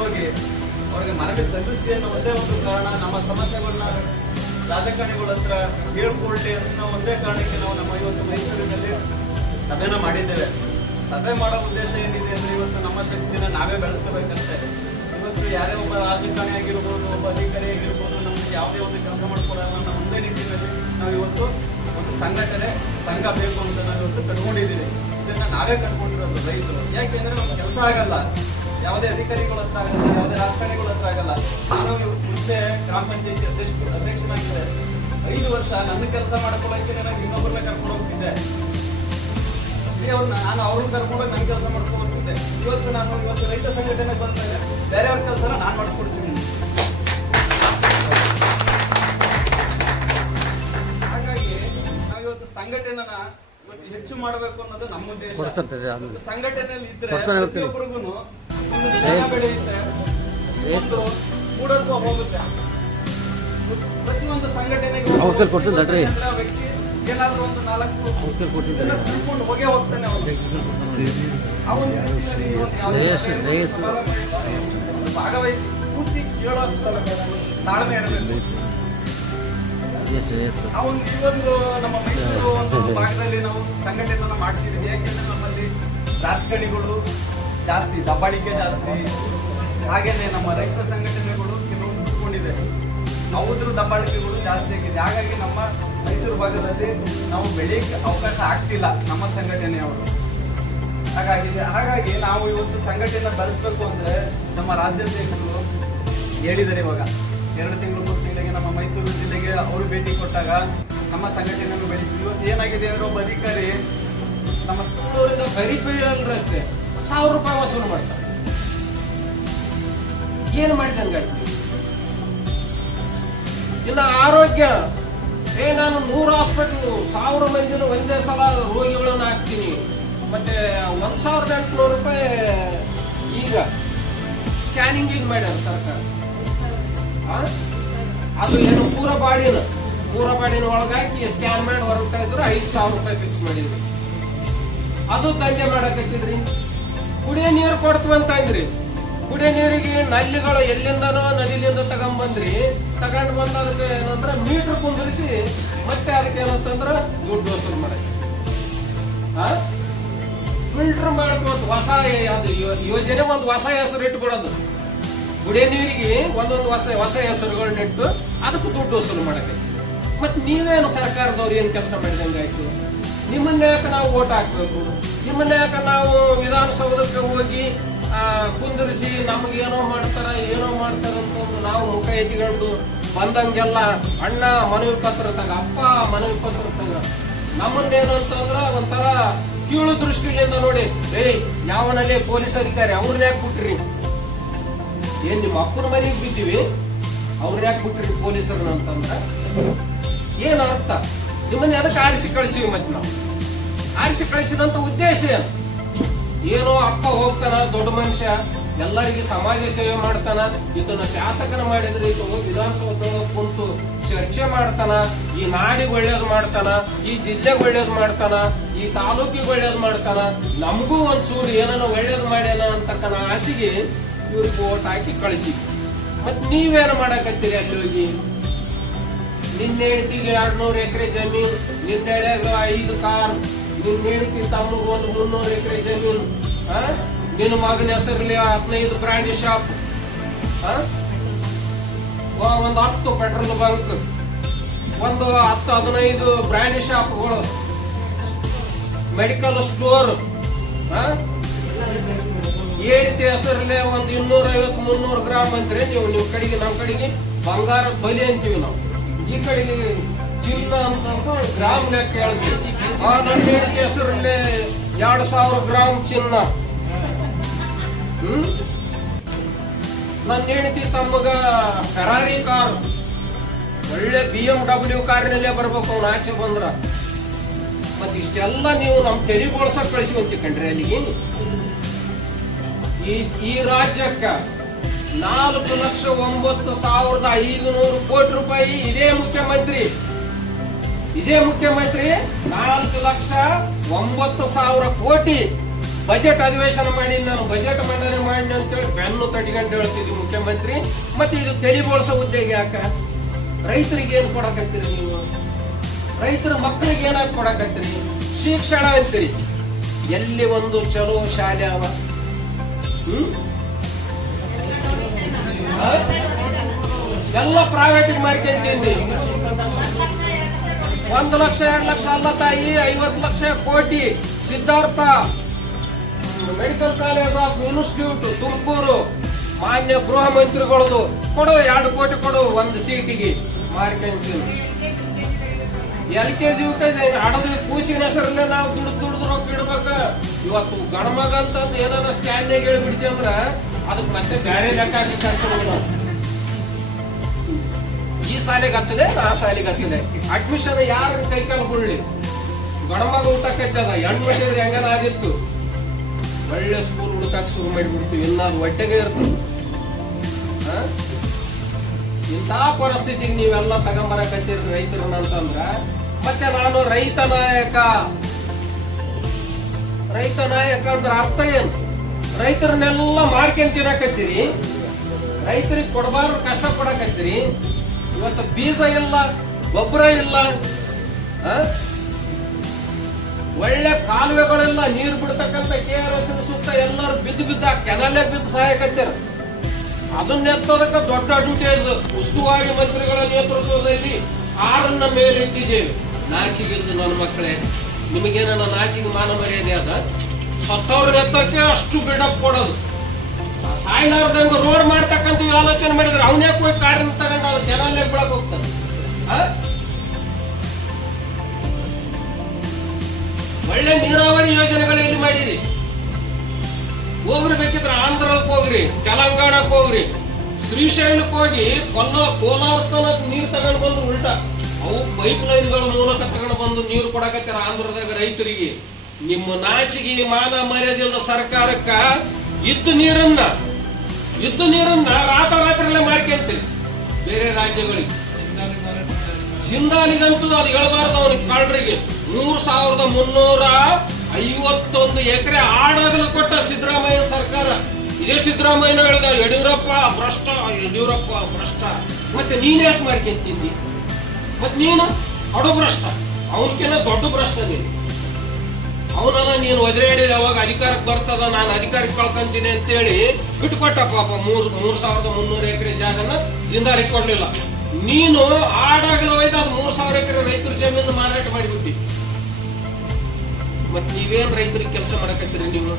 ಹೋಗಿ, ಅವ್ರಿಗೆ ಮನವಿ ಸಲ್ಲಿಸಿ ಅನ್ನೋ ಒಂದೇ ಒಂದು ಕಾರಣ, ನಮ್ಮ ಸಮಸ್ಯೆಗಳನ್ನ ರಾಜಕಾರಣಿಗಳ ಹತ್ರ ಹೇಳ್ಕೊಳ್ಳಿ ಅನ್ನೋ ಒಂದೇ ಕಾರಣಕ್ಕೆ ನಾವು ನಮ್ಮ ಇವತ್ತು ಮೈಸೂರಿನಲ್ಲಿ ಸಭೆನ ಮಾಡಿದ್ದೇವೆ. ಸಭೆ ಮಾಡೋ ಉದ್ದೇಶ ಏನಿದೆ ಅಂದ್ರೆ ಇವತ್ತು ನಮ್ಮ ಶಕ್ತಿನ ನಾವೇ ಬೆಳೆಸಬೇಕಂತೆ ಇವತ್ತು ಯಾರೇ ಒಬ್ಬ ರಾಜಕಾರಣಿ ಆಗಿರ್ಬೋದು, ಒಬ್ಬ ಅಧಿಕಾರಿ ಆಗಿರ್ಬೋದು, ನಮ್ಗೆ ಯಾವುದೇ ಒಂದು ಕೆಲಸ ಮಾಡ್ಕೊಳ್ಳೋಣ ಅನ್ನೋ ಒಂದೇ ನಿಟ್ಟಿನಲ್ಲಿ ನಾವು ಇವತ್ತು ಒಂದು ಸಂಘಟನೆ, ಸಂಘ ಬೇಕು ಅಂತ ನಾವು ಇವತ್ತು ಕಟ್ಕೊಂಡಿದ್ದೀವಿ ಇದನ್ನ ನಾವೇ ಕಟ್ಕೊಂಡಿರೋದು ರೈತರು. ಯಾಕೆಂದ್ರೆ ನಮ್ಗೆ ಕೆಲಸ ಆಗಲ್ಲ. ಯಾವುದೇ ಅಧಿಕಾರಿಗಳ ಹತ್ರ ಆಗಲ್ಲ ಯಾವುದೇ ರಾಜಕಾರಣಿಗಳ ಹತ್ರ ಆಗಲ್ಲ. ನಾನು ಇವತ್ತು ಮುಂಚೆ ಗ್ರಾಮ ಪಂಚಾಯತಿ ಅಧ್ಯಕ್ಷ ಅಧ್ಯಕ್ಷನಾಗಿದ್ದೆ. ಐದು ವರ್ಷ ನನ್ನ ಕೆಲಸ ಮಾಡ್ಕೊಳ್ಳೋಕೆ ನಾನು ಇನ್ನೊಬ್ಬರನ್ನ ಕರ್ಕೊಂಡು ಹೋಗ್ತಿದ್ದೆ. ಅವ್ರನ್ನ ನಾನು ಅವ್ರನ್ನ ಕರ್ಕೊಂಡು ನನ್ನ ಕೆಲಸ ಮಾಡ್ಕೊಂಡು ಹೋಗ್ತಿದ್ದೆ. ಇವತ್ತು ನಾನು ಇವತ್ತು ರೈತ ಸಂಘಟನೆ ಬಂದಾಗ ಬೇರೆಯವ್ರ ಕೆಲಸ ನಾನು ಮಾಡಿಸ್ಕೊಡ್ತೀನಿ ಹಾಗಾಗಿ ನಾವು ಇವತ್ತು ಸಂಘಟನೆನ ಹೆಚ್ಚು ಮಾಡಬೇಕು ಅನ್ನೋದು ನಮ್ಮ ಉದ್ದೇಶ. ಸಂಘಟನೆಯಲ್ಲಿ ಇದ್ರೆ ಪ್ರತಿಯೊಬ್ಬರಿಗೂ ಅವ್ರ ವ್ಯಕ್ತಿ ಏನಾದ್ರೂ ಒಂದು ನಾಲ್ಕು ತಿಳ್ಕೊಂಡು ಹೋಗೇ ಹೋಗ್ತಾನೆ ಅವನು. ಭಾಗವಹಿಸಿ ಕೂತಿ ಕೇಳೋ ತಾಳ್ಮೆ ಇರಬೇಕು ಅವನು ಒಂದು ನಮ್ಮ ಮೈಸೂರು ಒಂದು ಭಾಗದಲ್ಲಿ ನಾವು ಸಂಘಟನೆಯನ್ನ ಮಾಡ್ತಿದ್ದೀವಿ ಯಾಕೆಂದ್ರೆ ನಮ್ಮಲ್ಲಿ ರಾಜಕಾರಣಿಗಳು ಜಾಸ್ತಿ, ದಬ್ಬಾಳಿಕೆ ಜಾಸ್ತಿ. ಹಾಗೆಯೇ ನಮ್ಮ ರೈತ ಸಂಘಟನೆಗಳು ಕೆಲವು ಮುಚ್ಕೊಂಡಿದೆ ಅವ್ರ ದಬ್ಬಾಳಿಕೆಗಳು ಜಾಸ್ತಿ ಆಗಿದೆ. ಹಾಗಾಗಿ ನಮ್ಮ ಮೈಸೂರು ಭಾಗದಲ್ಲಿ ನಾವು ಬೆಳೆಯಕ್ಕೆ ಅವಕಾಶ ಆಗ್ತಿಲ್ಲ ನಮ್ಮ ಸಂಘಟನೆಯವರು. ಹಾಗಾಗಿದೆ ಹಾಗಾಗಿ ನಾವು ಇವತ್ತು ಸಂಘಟನೆ ಬಳಸಬೇಕು ಅಂದ್ರೆ ನಮ್ಮ ರಾಜ್ಯಾಧ್ಯಕ್ಷರು ಹೇಳಿದ್ದಾರೆ ಇವಾಗ. ಎರಡು ತಿಂಗಳು ಮೂರು ತಿಂಗಳಿಗೆ ನಮ್ಮ ಮೈಸೂರು ಜಿಲ್ಲೆಗೆ ಅವರು ಭೇಟಿ ಕೊಟ್ಟಾಗ ನಮ್ಮ ಸಂಘಟನೆಯನ್ನು ಇವತ್ತು ಏನಾಗಿದೆ ಅಂದ್ರೆ ಒಬ್ಬ ಅಧಿಕಾರಿ ನಮ್ಮ ಅವರಿಂದ ಅಷ್ಟೇ ಸಾವಿರ ರೂಪಾಯಿ ವಸೂಲು ಮಾಡ್ತಾರೆ. ಏನು ಮಾಡಿದಂಗಾಯ್ತು ಇಲ್ಲ, ಆರೋಗ್ಯ. ಏ, ನಾನು ನೂರು ಹಾಸ್ಪಿಟ್ಲು ಸಾವಿರ ಮಂದಿನ ಒಂದೇ ಸಲ ರೋಗಿಗಳನ್ನ ಹಾಕ್ತೀನಿ. ಮತ್ತೆ ಒಂದ್ ಸಾವಿರದ ಎಂಟುನೂರು ರೂಪಾಯಿ ಈಗ ಸ್ಕ್ಯಾನಿಂಗ್ ಈಗ ಮಾಡ್ಯಾರ ಸರ್ಕಾರ? ಅದು ಏನು ಪೂರ ಬಾಡಿನ ಪೂರ ಬಾಡಿನ ಒಳಗಾಕಿ ಸ್ಕ್ಯಾನ್ ಮಾಡಿ ಹೊರಗ್ತಾ ಇದ್ರು, ಐದು ಸಾವಿರ ರೂಪಾಯಿ ಫಿಕ್ಸ್ ಮಾಡಿದ್ರು. ಅದು ದಂಧೆ ಮಾಡಕತ್ತಿದ್ರಿ? ಕುಡಿಯೋ ನೀರು ಕೊಡ್ತೀವಂತ ಇದ್ರಿ. ಕುಡಿಯೋ ನೀರಿಗೆ ನಲ್ಲಿಗಳು ಎಲ್ಲಿಂದನೋ ನದಿಲಿಂದ ತಗೊಂಬಂದ್ರಿ. ತಗೊಂಡು ಬಂದ ಅದಕ್ಕೆ ಏನಂದ್ರ ಮೀಟರ್ ಕುಂದಿರಿಸಿ ಮತ್ತೆ ಅದಕ್ಕೆ ಏನಂತಂದ್ರ ದುಡ್ಡು ವಸೂಲು ಮಾಡಕ್ಕೆ. ಫಿಲ್ಟರ್ ಮಾಡ್ಕೋತ ಹೊಸ ಅದು ಯೋಜನೆ ಒಂದು ಹೊಸ ಹೆಸರು ಇಟ್ಬಿಡೋದು. ಕುಡಿಯ ನೀರಿಗೆ ಒಂದೊಂದು ಹೊಸ ಹೊಸ ಹೆಸರುಗಳನ್ನಿಟ್ಟು ಅದಕ್ಕೂ ದುಡ್ಡು ವಸೂಲು ಮಾಡಕ್ಕೆ. ಮತ್ತೆ ನೀವೇನು ಸರ್ಕಾರದವ್ರು ಏನು ಕೆಲಸ ಮಾಡಿದಂಗಾಯ್ತು? ನಿಮ್ಮನ್ನ ಯಾಕೆ ನಾವು ಓಟ್ ಹಾಕ್ಬೇಕು? ನಿಮ್ಮನ್ನ ಯಾಕೆ ನಾವು ವಿಧಾನಸೌಧಕ್ಕೆ ಹೋಗಿ ಕುಂದಿರಿಸಿ ನಮಗೇನೋ ಮಾಡ್ತಾರ, ಏನೋ ಮಾಡ್ತಾರ ಅಂತಂದು ನಾವು ಮುಖ ಎತ್ಕೊಂಡು ಬಂದಂಗೆಲ್ಲ ಅಣ್ಣ ಮನವಿ ಪತ್ರ ತಗ, ಅಪ್ಪ ಮನವಿ ಪತ್ರ ತಗ. ನಮ್ಮನ್ನೇನು ಅಂತಂದ್ರ ಒಂಥರ ಕೀಳು ದೃಷ್ಟಿಯಿಂದ ನೋಡಿ, ಏಯ್, ಯಾವನಲ್ಲಿ ಪೊಲೀಸ್ ಅಧಿಕಾರಿ, ಅವ್ರನ್ನ ಯಾಕೆ ಬಿಟ್ರಿ? ಏನ್ ನಿಮ್ಮ ಅಪ್ಪನ ಮನೆಗೆ ಬಿದ್ದೀವಿ ಅವ್ರನ್ನ ಯಾಕೆ ಬಿಟ್ರಿ ಪೊಲೀಸರನ್ನ ಅಂತಂದ್ರ? ಏನ್ ಅರ್ಥ? ನಿಮ್ಮನ್ನ ಅದಕ್ಕೆ ಆರಿಸಿ ಕಳಿಸಿವಿ ಮತ್ತೆ ನಾವು? ಆರಿಸಿ ಕಳಿಸಿದಂತ ಉದ್ದೇಶ ಏನು? ಏನೋ ಅಪ್ಪ ಹೋಗ್ತಾನ, ದೊಡ್ಡ ಮನುಷ್ಯ, ಎಲ್ಲರಿಗೆ ಸಮಾಜ ಸೇವೆ ಮಾಡ್ತಾನ, ಇದನ್ನ ಶಾಸಕನ ಮಾಡಿದ್ರೆ ಇದು ವಿಧಾನಸೌಧ ಕುಂತು ಚರ್ಚೆ ಮಾಡ್ತಾನ, ಈ ನಾಡಿಗೆ ಒಳ್ಳೇದು ಮಾಡ್ತಾನ, ಈ ಜಿಲ್ಲೆಗೆ ಒಳ್ಳೇದು ಮಾಡ್ತಾನ, ಈ ತಾಲೂಕಿಗೆ ಒಳ್ಳೇದು ಮಾಡ್ತಾನ, ನಮಗೂ ಒಂಚೂರು ಏನನ್ನ ಒಳ್ಳೇದು ಮಾಡ್ಯಾನ ಅಂತಕ್ಕನ ಆಸೆಗೆ ಇವ್ರಿಗೆ ಓಟ್ ಹಾಕಿ ಕಳಿಸಿ ಮತ್ ನೀವೇನು ಮಾಡಕತ್ತೀರಿ ಅಲ್ಲಿ ಹೋಗಿ? ನಿನ್ನೆ ಹೇಳ್ತೀವಿ ಎರಡ್ ನೂರು ಎಕರೆ ಜಮೀನು ನಿನ್ನೆ ಐದು ಕಾರ್ ನಿನ್ನ ಹೆಂಡತಿ ತಮ್ಮಗೆ ಒಂದು ಮುನ್ನೂರು ಎಕರೆ ಜಮೀನು ನಿನ್ನ ಮಗನ ಹೆಸರಲ್ಲಿ ಹದಿನೈದು ಬ್ರ್ಯಾಂಡಿ ಶಾಪ್ ಒಂದು ಹತ್ತು ಪೆಟ್ರೋಲ್ ಬಂಕ್, ಒಂದು ಹತ್ತು ಹದಿನೈದು ಬ್ರ್ಯಾಂಡಿ ಶಾಪ್ಗಳು, ಮೆಡಿಕಲ್ ಸ್ಟೋರ್ ಏಳಿತಿ ಹೆಸರಲ್ಲೇ ಒಂದು ಇನ್ನೂರ ಐವತ್ತು ಮುನ್ನೂರು ಗ್ರಾಮ್ ಅಂದ್ರೆ ನೀವು ನಿಮ್ಮ ಕಡೆಗೆ ನಮ್ಮ ಕಡೆಗೆ ಬಂಗಾರ ಬಲಿ ಅಂತೀವಿ ನಾವು. ಈ ಕಡೆಗೆ ಚಿನ್ನ ಅಂತಂದು ಗ್ರಾಮ್ ಲೆಕ್ಕ ಹೇಳ್ತೀವಿ ಆ ನನ್ನ ಹೇಳಿಕೆ ಹೆಸರಲ್ಲೇ ಎರಡು ಸಾವಿರ ಗ್ರಾಮ್ ಚಿನ್ನ. ಹ್ಮ್? ನನ್ನ ಹೆಂಡತಿ ತಮ್ಮಗ ಫೆರಾರಿ ಕಾರ್ ಒಳ್ಳೆ ಬಿ ಎಂ ಡಬ್ಲ್ಯೂ ಕಾರಿನಲ್ಲೇ ಬರ್ಬೇಕು, ಅವ್ನು ಆಚೆ ಬಂದ್ರ. ಮತ್ ಇಷ್ಟೆಲ್ಲ ನೀವು ನಮ್ಮ ತೆರಿಗೆ ಬೋಳ್ಸಕ್ ಕಳಿಸಿವಂತಿ ಕಣ್ರಿ ಅಲ್ಲಿಗೆ ಈ ಈ ರಾಜ್ಯಕ್ಕ ನಾಲ್ಕು ಲಕ್ಷ ಒಂಬತ್ತು ಸಾವಿರದ ಐದು ನೂರು ಕೋಟಿ ರೂಪಾಯಿ ಇದೇ ಮುಖ್ಯಮಂತ್ರಿ. ಇದೇ ಮುಖ್ಯಮಂತ್ರಿ ನಾಲ್ಕು ಲಕ್ಷ ಒಂಬತ್ತು ಸಾವಿರ ಕೋಟಿ ಬಜೆಟ್ ಅಧಿವೇಶನ ಮಾಡಿ, ನಾನು ಬಜೆಟ್ ಮಂಡನೆ ಮಾಡಿ ಅಂತೇಳಿ ಬೆನ್ನು ತಟ್ಕೊಂಡು ಹೇಳ್ತಿದ್ವಿ ಮುಖ್ಯಮಂತ್ರಿ. ಮತ್ತೆ ಇದು ತಲೆ ಬೋಳ್ಸೋ ಉದ್ಯೋಗ ಯಾಕ? ರೈತರಿಗೆ ಏನು ಕೊಡಕತ್ತೀರಿ ನೀವು? ರೈತರ ಮಕ್ಕಳಿಗೆ ಏನಾಗಿ ಕೊಡಕತ್ತೀರಿ? ಶಿಕ್ಷಣ ಅಂತೀರಿ. ಎಲ್ಲಿ ಒಂದು ಚಲೋ ಶಾಲೆ ಅವ? ಎಲ್ಲ ಪ್ರೈವೇಟಿಗೆ ಮಾಡ್ಕೊಂತೀನಿ ಒಂದು ಲಕ್ಷ, ಎರಡು ಲಕ್ಷ ಅಲ್ಲ ತಾಯಿ, ಐವತ್ತು lakh crore Siddhartha. Medical college of institute Tumakuru. ಮಾನ್ಯ ಗೃಹ ಮಂತ್ರಿಗಳದು. ಕೊಡು, ಎರಡು ಕೋಟಿ ಕೊಡು, ಒಂದು ಸೀಟಿಗೆ. ಮಾರ್ಕೊಂತೀನಿ L K G K G ಹಡದು ಕೂಸಿನ ಹೆಸರಲ್ಲೇ ನಾವು ದುಡ್ದು ದುಡ್ದು ರೊಕ್ಕ ಇಡ್ಬೇಕ. ಇವತ್ತು ಗಣಮಗ ಅಂತಂದು ಏನಾರ ಸ್ಕ್ಯಾನ್ಯಾಗ ಹೇಳ್ಬಿಡ್ತೀವಿ ಅಂದ್ರೆ, ಅದಕ್ಕೆ ಮತ್ತೆ ಬೇರೆ ಲೆಕ್ಕ ಹಾಕಿ ಸಾಲಿಗೆ ಹಚ್ಚಲೆ ಆ ಸಾಲಿಗೆ ಹಚ್ಚಲೆ ಅಡ್ಮಿಷನ್ ಯಾರ ಕೈ ಕಾಲು ಬಿಡ್ಲಿ ಗಣಮಗ ಊಟಕ್ಕೈತದ ಹೆಣ್ಣು ಮಾಡಿದ್ರೆ ಹೆಂಗನ ಆಗಿತ್ತು? ಒಳ್ಳೆ ಸ್ಕೂಲ್ ಹುಡುಕಕ್ಕೆ ಶುರು ಮಾಡಿಬಿಡ್ತು, ಇನ್ನಾರು ಹೊಟ್ಟೆಗೆ ಇರ್ತದೆ? ಇಂಥ ಪರಿಸ್ಥಿತಿಗೆ ನೀವೆಲ್ಲ ತಗೊಂಬರಕತ್ತೀರಿ ರೈತರನ್ನ ಅಂತಂದ್ರ ಮತ್ತೆ ನಾನು ರೈತ ನಾಯಕ. ರೈತ ನಾಯಕ ಅಂದ್ರ ಅರ್ಥ ಏನು? ರೈತರನ್ನೆಲ್ಲ ತಿನ್ನಕತ್ತೀರಿ, ರೈತರಿಗೆ ಕೊಡಬಾರ್ದು, ಕಷ್ಟ ಕೊಡಕತ್ತೀರಿ ಇವತ್ತು ಬೀಜ ಇಲ್ಲ, ಗೊಬ್ಬರ ಇಲ್ಲ? ಒಳ್ಳೆ ಕಾಲುವೆಗಳೆಲ್ಲ ನೀರು ಬಿಡ್ತಕ್ಕಂಥ ಕೆ ಆರ್ ಎಸ್ ಸುತ್ತ ಎಲ್ಲರೂ ಬಿದ್ದು ಬಿದ್ದ ಕೆನಲ್ಲೇ ಬಿದ್ದು ಸಹಾಯಕತ್ತೀರ ಅದನ್ನ ಎತ್ತೋದಕ್ಕೆ ದೊಡ್ಡ ಅಡ್ವರ್ಟೈಸ್ ಉಸ್ತುವಾರಿ ಮಂತ್ರಿಗಳ ನೇತೃತ್ವದಲ್ಲಿ ಆರನ್ನ ಮೇಲೆತ್ತಿದ್ದೇವೆ ನಾಚಿಗಿದ್ದು ನನ್ನ ಮಕ್ಕಳೇ ನಿಮಗೇನ ನಾಚಿಗೆ ಮಾನ ಮರ್ಯಾದೆ ಅದ? ಸತ್ತವ್ರ ಎತ್ತಕ್ಕೆ ಅಷ್ಟು ಬಿಡಪ್ ಕೊಡೋದು. ಸಾಯ್ಲಾರ್ದಂಗ ರೋಡ್ ಮಾಡ್ತಕ್ಕಂಥ ಆಲೋಚನೆ ಮಾಡಿದ್ರೆ ಅವನೇ ಹೋಗಿ ಕಾರಣ ತಗೊಂಡು ಅದು ಜನಲ್ಲಿ ಬಿಡಕ್ ಹೋಗ್ತಾನೆ? ಒಳ್ಳೆ ನೀರಾವರಿ ಯೋಜನೆಗಳಲ್ಲಿ ಮಾಡಿರಿ. ಹೋಗ್ರಿ ಬೇಕಿದ್ರೆ ಆಂಧ್ರಕ್ಕೆ ಹೋಗ್ರಿ, ತೆಲಂಗಾಣಕ್ಕೆ ಹೋಗ್ರಿ. ಶ್ರೀಶೈಲಕ್ಕೆ ಹೋಗಿ ಕೊಲ್ಲ ಕೋಲಾರ ತನಕ ನೀರು ತಗೊಂಡು ಬಂದು ಉಲ್ಟಾ. ಅವು ಪೈಪ್ ಲೈನ್ಗಳ ಮೂಲಕ ತಗೊಂಡು ಬಂದು ನೀರು ಕೊಡಕತ್ತಾರ ಆಂಧ್ರದಾಗ ರೈತರಿಗೆ. ನಿಮ್ಮ ನಾಚಿಗೆ ಮಾನ ಮರ್ಯಾದೆಯಿಂದ ಸರ್ಕಾರಕ್ಕ ಇದ್ದ ನೀರನ್ನ ಇದ್ದ ನೀರನ್ನ ರಾತ್ರಿಯಲ್ಲೇ ಮಾರ್ಕೊಂತೀರಿ ಬೇರೆ ರಾಜ್ಯಗಳಿಗೆ. ಜಿಂದಾಲಿಗಂತೂ ಅದು ಹೇಳಬಾರ್ದು ಅವ್ರಿಗೆ ಕಳ್ಳರಿಗೆ ಮೂರ್ ಸಾವಿರದ ಮುನ್ನೂರ ಐವತ್ತೊಂದು ಎಕರೆ ಆಡಗಲು ಕೊಟ್ಟ ಸಿದ್ದರಾಮಯ್ಯ ಸರ್ಕಾರ. ಇದೇ ಸಿದ್ದರಾಮಯ್ಯನ ಹೇಳಿದ, ಯಡಿಯೂರಪ್ಪ ಭ್ರಷ್ಟ ಯಡಿಯೂರಪ್ಪ ಭ್ರಷ್ಟ. ಮತ್ತೆ ನೀನ್ ಯಾಕೆ ಮಾರ್ಕೊಂತಿದ್ದಿ ಮತ್ತೆ ನೀನು? ಅಡು ಭ್ರಷ್ಟ. ಅವನಕಿನ್ನ ದೊಡ್ಡ ಭ್ರಷ್ಟ ನೀನು. ಅವನನ್ನ ನೀನು ಒದರಾಡಿ ಯಾವಾಗ ಅಧಿಕಾರಕ್ಕೆ ಬರ್ತದ? ನಾನು ಅಧಿಕಾರಕ್ಕೆ ಕಳ್ಕೊಂತೀನಿ ಅಂತೇಳಿ ಬಿಟ್ಕೊಟ್ಟ ಪಾಪ. ಮೂರ್ ಮೂರ್ ಸಾವಿರದ ಮುನ್ನೂರು ಎಕರೆ ಜಾಗನ ಜಿಂದಾರ್ ಕೊಡ್ಲಿಲ್ಲ ನೀನು ಆಡಾಗಲ ಹೋಯ್ತು ಅದು ಮೂರ್ ಸಾವಿರ ಎಕರೆ ರೈತರ ಜಮೀನು ಮಾರಾಟ ಮಾಡಿಬಿಟ್ಟಿ. ಮತ್ ನೀವೇನ್ ರೈತರಿಗೆ ಕೆಲಸ ಮಾಡಕತ್ತೀರಿ ನೀವು?